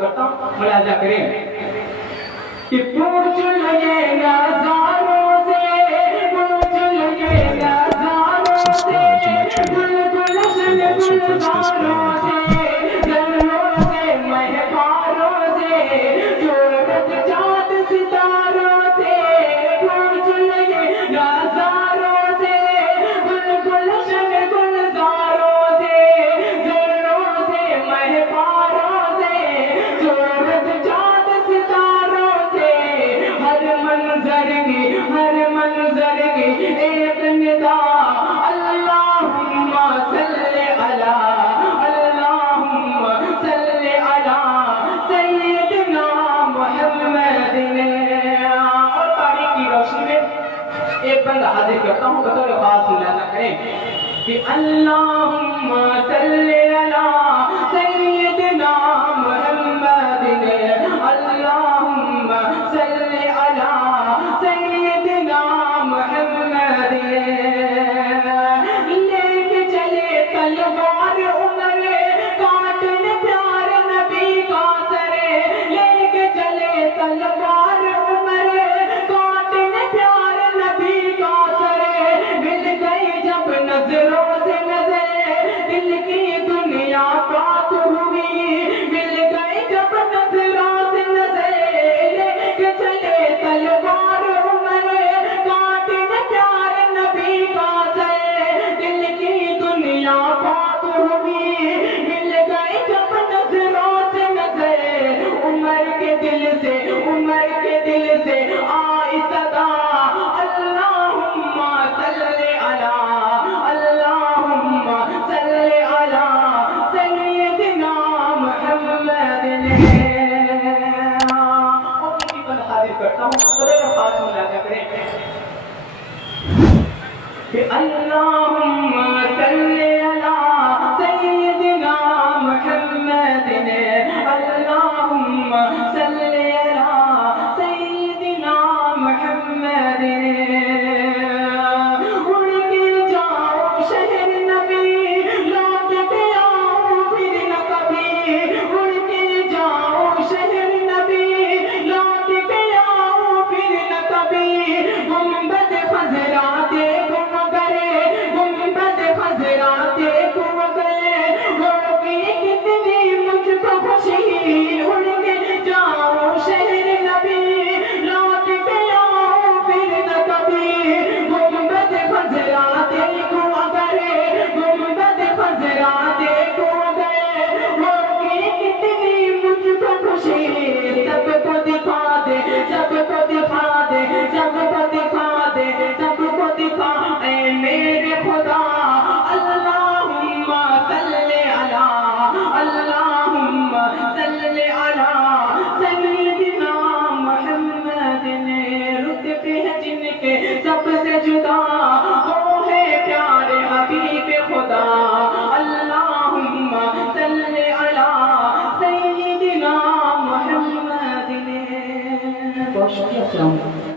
کرتا ہوں, ملاحظہ کریں کہ پوچھ لگے نظاروں سے, پوچھ لگے نظاروں سے, گلگلشن گلزاروں سے, جلوں سے مہکاروں سے, سورج چاند ستاروں سے, پوچھ لگے نظاروں سے, گلگلشن گلزاروں سے, جلوں سے مہکاروں سے, سورج چاند ستاروں سے, ہر منظر کی ایک ندا, اللہم صلی علی, اللہم صلی علی سیدنا محمد. اور تاریخ کی روشنی میں ایک بندہ حاضر کرتا ہوں, بطور خاص ملاحظہ کریں کہ اللہم صلی علی سیدنا محمد, اللہم صلی علی سیدنا محمد. لے کے چلے تلوار عمر, کاٹنے پیار نبی کا سر, لے کے چلے تلوار عمر, کاٹنے پیار نبی کا سر, مل گئی جب نظروں سے نظر, دل کی دنیا پاک ہوئی, مل گئی جب نظروں سے نظر, لے کے چلے تلوار عمر, کاٹنے پیار نبی کا سر, دل کی دنیا پاک ہوئی, مل گئی جب نظروں سے نظر. عمر کے دل سے آئی صدا, اللہم صلی علی, اللہم صلی علی سیدنا محمد. اور کی بند حاضر کرتا ہوں, بطور خاص ملاحظہ کریں کہ اللہم صلی علی سیدنا محمد, اللہم صلی علی سیدنا محمد. اڑ کے جاؤ شہر نبی, لوٹ کے آؤ پھر نہ کبھی, اڑ کے جاؤ شہر نبی, لوٹ کے آؤ پھر نہ کبھی. گنبد خضرا دیکھو مگر, گنبد خضرا دیکھو مگر, ہوگی کتنی مجھ کو خوشی. اڑ کے جاؤ شہر نبی, لوٹ کے آؤ پھر نہ کبھی. گنبد خضرا دیکھو مگر, گنبد خضرا دیکھو مگر, ہوگی کتنی مجھ کو خوشی. سب کو دکھا دے, سب کو دکھا دے, سب کو دکھا دے, سب کو دکھا اے میرے خدا. اللہم صلی علی, اللہم صلی علی سیدنا محمد. رتبے ہیں جن کے سب سے جدا, وہ ہے پیارے حبیب خدا. اللہم صلی علی سیدنا محمد. بہت شکریہ. السلام علیکم.